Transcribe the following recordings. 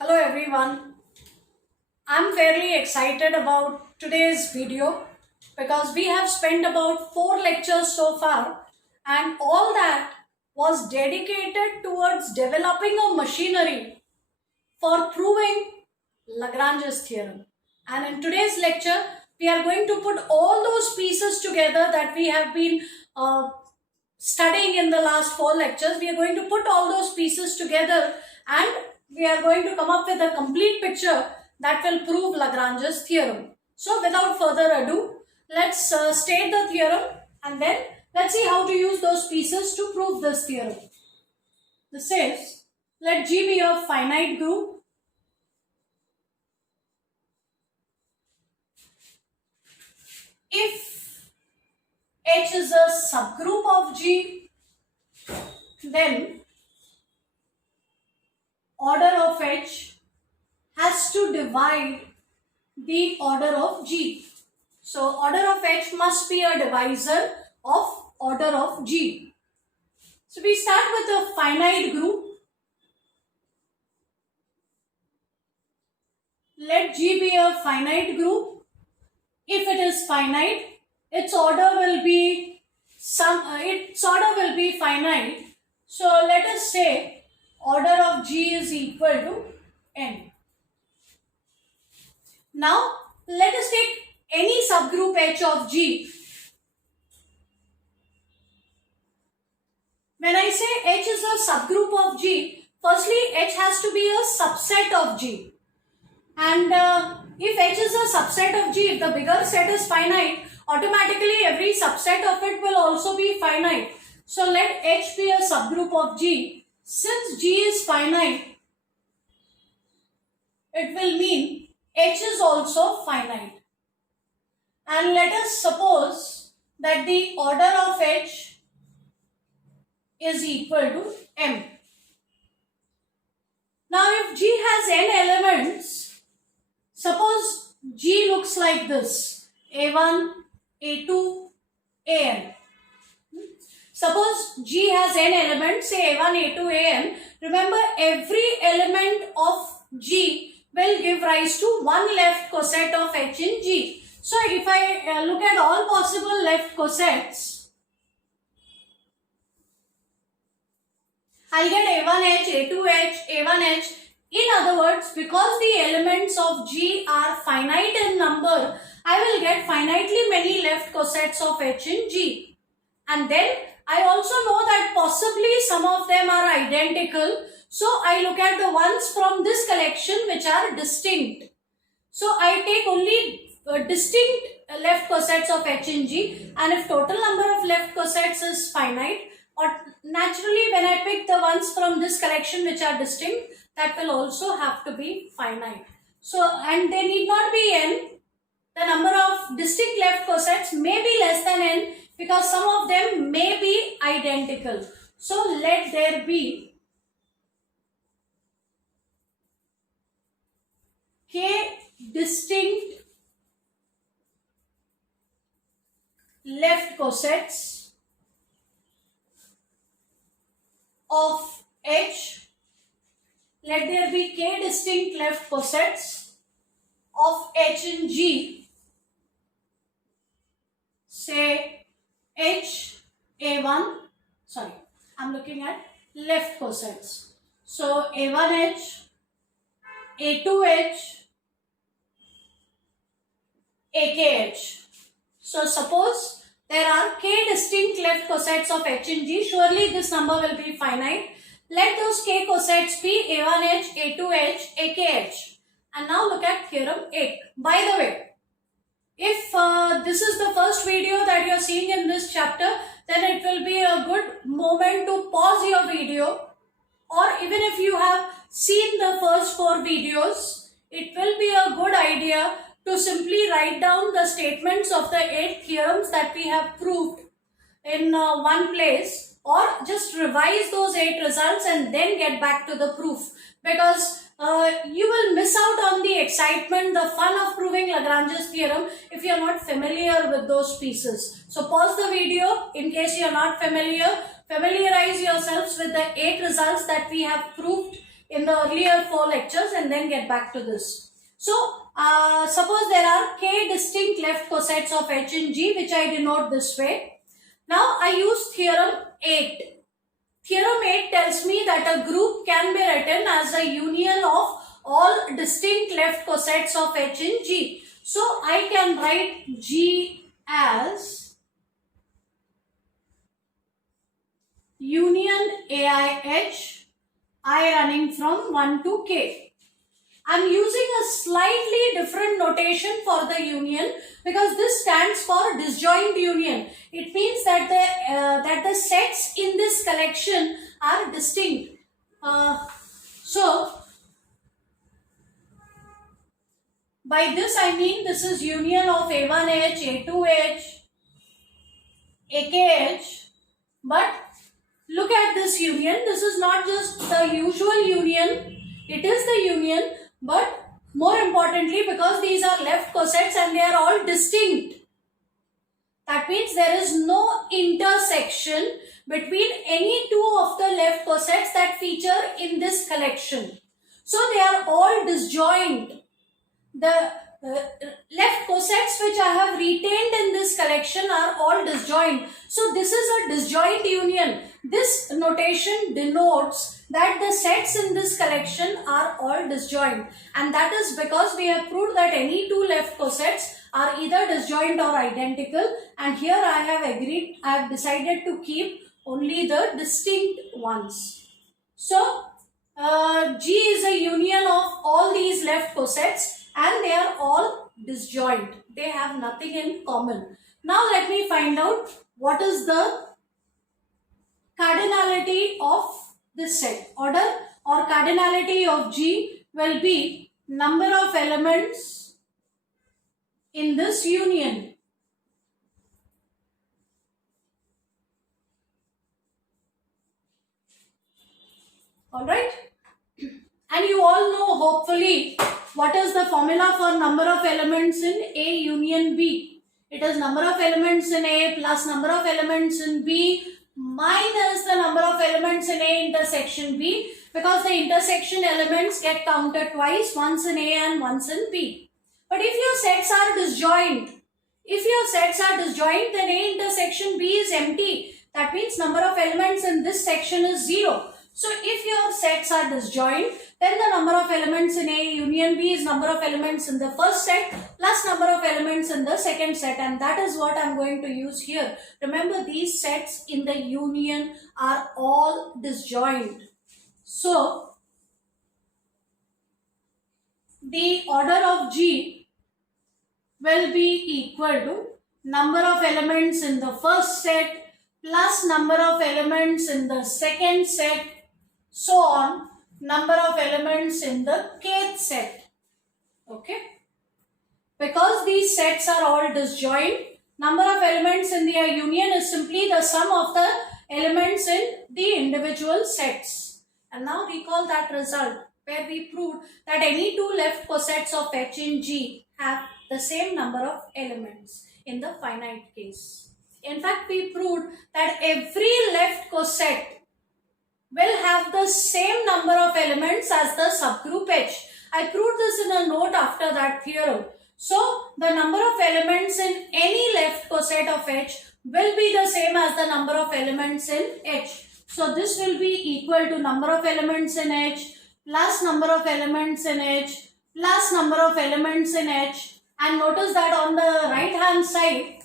Hello everyone. I'm fairly excited about today's video because we have spent about 4 lectures so far, and all that was dedicated towards developing a machinery for proving Lagrange's theorem. And in today's lecture, we are going to put all those pieces together that we have been studying in the last 4 lectures. We are going to put all those pieces together and we are going to come up with a complete picture that will prove Lagrange's theorem. So without further ado, let's state the theorem and then let's see how to use those pieces to prove this theorem. This says, let G be a finite group if H is a subgroup of G, then order of H has to divide the order of G. So order of H must be a divisor of order of G. So we start with a finite group. Let G be a finite group. If it is finite, its order will be finite. So let us say order of G is equal to n. Now let us take any subgroup H of G. When I say H is a subgroup of G, firstly H has to be a subset of G. And if H is a subset of G, if the bigger set is finite, automatically every subset of it will also be finite. So let H be a subgroup of G. Since G is finite, it will mean H is also finite. And let us suppose that the order of H is equal to m. Now if G has n elements, suppose G looks like this, A1, A2, An. Suppose G has n elements, say A1, A2, An. Remember, every element of G will give rise to one left coset of H in G. So if I look at all possible left cosets, I'll get A1H, A2H, A1H. In other words, because the elements of G are finite in number, I will get finitely many left cosets of H in G. And then I also know that possibly some of them are identical. So I look at the ones from this collection which are distinct. So I take only distinct left cosets of H in G, and if total number of left cosets is finite, or naturally when I pick the ones from this collection which are distinct, that will also have to be finite. So, and they need not be n. The number of distinct left cosets may be less than n because some of them may be identical. So let there be k distinct left cosets of H. Let there be k distinct left cosets of H in G. Say H, A1, sorry, I'm looking at left cosets. So A1H, A2H, AKH. So suppose there are k distinct left cosets of H in G, surely this number will be finite. Let those k cosets be A1H, A2H, AKH. And now look at theorem 8. By the way, if this is the first video that you are seeing in this chapter, then it will be a good moment to pause your video, or even if you have seen the first 4 videos, it will be a good idea to simply write down the statements of the 8 theorems that we have proved in one place, or just revise those 8 results and then get back to the proof, because you will miss out on the excitement, the fun of proving Lagrange's theorem if you are not familiar with those pieces. So pause the video in case you are not familiar. Familiarize yourselves with the 8 results that we have proved in the earlier 4 lectures and then get back to this. So, suppose there are k distinct left cosets of H in G, which I denote this way. Now, I use theorem 8. Theorem 8 tells me that a group can be written as a union of all distinct left cosets of H in G. So, I can write G as union AIH, I running from 1 to K. I'm using a slightly different notation for the union because this stands for disjoint union. It means that the sets in this collection are distinct. So, by this I mean this is union of A1H, A2H, AKH. But look at this union. This is not just the usual union. It is the union. But more importantly, because these are left cosets and they are all distinct, that means there is no intersection between any two of the left cosets that feature in this collection. So they are all disjoint. The left cosets which I have retained in this collection are all disjoint. So this is a disjoint union. This notation denotes that the sets in this collection are all disjoint, and that is because we have proved that any two left cosets are either disjoint or identical, and here I have decided to keep only the distinct ones. So G is a union of all these left cosets and they are all disjoint. They have nothing in common. Now let me find out what is the cardinality of this set. Order or cardinality of G will be number of elements in this union. Alright? And you all know hopefully what is the formula for number of elements in A union B. It is number of elements in A plus number of elements in B minus the number of elements in A intersection B, because the intersection elements get counted twice, once in A and once in B. But if your sets are disjoint, then A intersection B is empty. That means number of elements in this section is 0. So if your sets are disjoint, then the number of elements in A union B is number of elements in the first set plus number of elements in the second set, and that is what I am going to use here. Remember, these sets in the union are all disjoint. So the order of G will be equal to number of elements in the first set plus number of elements in the second set, so on, number of elements in the kth set. Okay? Because these sets are all disjoint, number of elements in their union is simply the sum of the elements in the individual sets. And now recall that result where we proved that any two left cosets of H in G have the same number of elements in the finite case. In fact, we proved that every left coset will have the same number of elements as the subgroup H. I proved this in a note after that theorem. So, the number of elements in any left coset of H will be the same as the number of elements in H. So, this will be equal to number of elements in H plus number of elements in H plus number of elements in H. And notice that on the right hand side,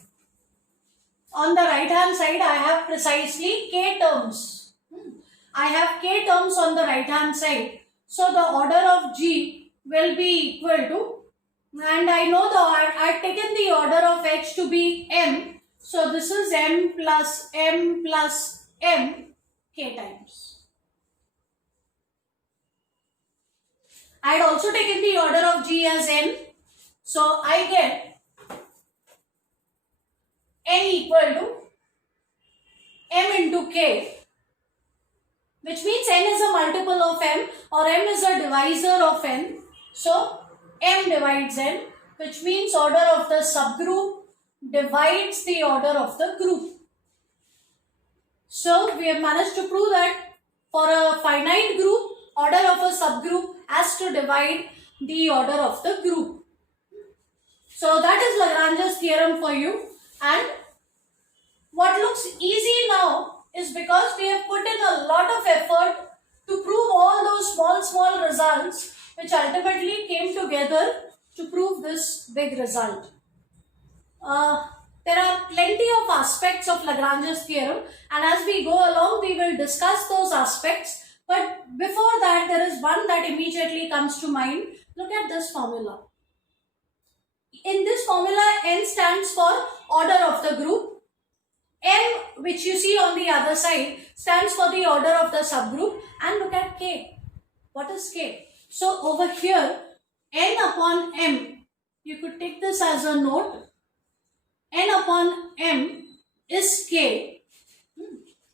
I have precisely k terms. I have k terms on the right hand side. So the order of G will be equal to, and I know I have taken the order of H to be m. So this is m plus m plus m k times. I had also taken the order of G as n. So I get n equal to m into k, which means n is a multiple of m, or m is a divisor of n. So m divides n, which means order of the subgroup divides the order of the group. So we have managed to prove that for a finite group, order of a subgroup as to divide the order of the group. So that is Lagrange's theorem for you. And what looks easy now is because we have put in a lot of effort to prove all those small results which ultimately came together to prove this big result. There are plenty of aspects of Lagrange's theorem, and as we go along we will discuss those aspects. But before that, there is one that immediately comes to mind. Look at this formula. In this formula, n stands for order of the group. M, which you see on the other side, stands for the order of the subgroup. And look at K. What is K? So over here, n upon m, you could take this as a note. N upon m is K.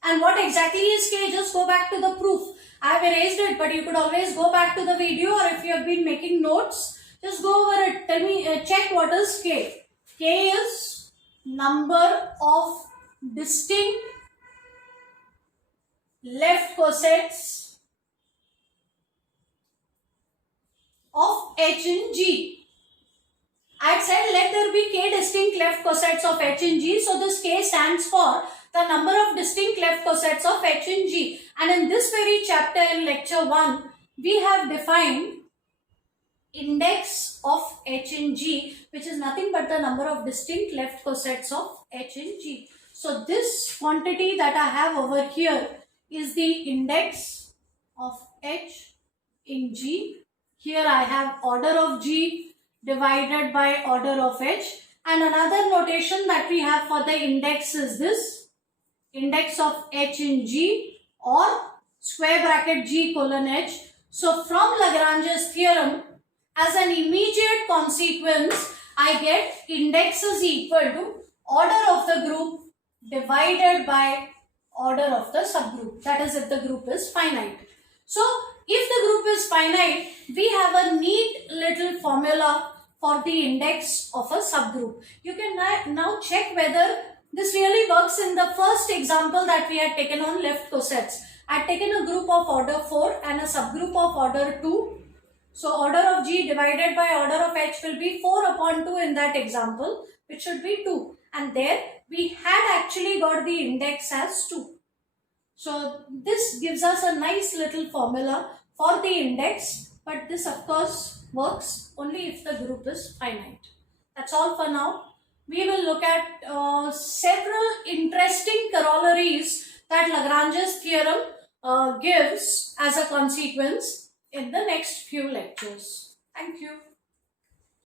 And what exactly is K? Just go back to the proof. I have erased it, but you could always go back to the video, or if you have been making notes, just go over it. Tell me, check what is K. K is number of distinct left cosets of H in G. I had said let there be K distinct left cosets of H in G. So this K stands for the number of distinct left cosets of H in G. And in this very chapter in lecture 1, we have defined index of H in G, which is nothing but the number of distinct left cosets of H in G. So this quantity that I have over here is the index of H in G. Here I have order of G divided by order of H, and another notation that we have for the index is this, index of H in G or square bracket G colon H. So from Lagrange's theorem, as an immediate consequence, I get index is equal to order of the group divided by order of the subgroup. That is, if the group is finite. So if the group is finite, we have a neat little formula for the index of a subgroup. You can now check whether this really works in the first example that we had taken on left cosets. I had taken a group of order 4 and a subgroup of order 2. So order of G divided by order of H will be 4 upon 2 in that example, which should be 2. And there we had actually got the index as 2. So this gives us a nice little formula for the index, but this of course works only if the group is finite. That's all for now. We will look at several interesting corollaries that Lagrange's theorem gives as a consequence in the next few lectures. Thank you.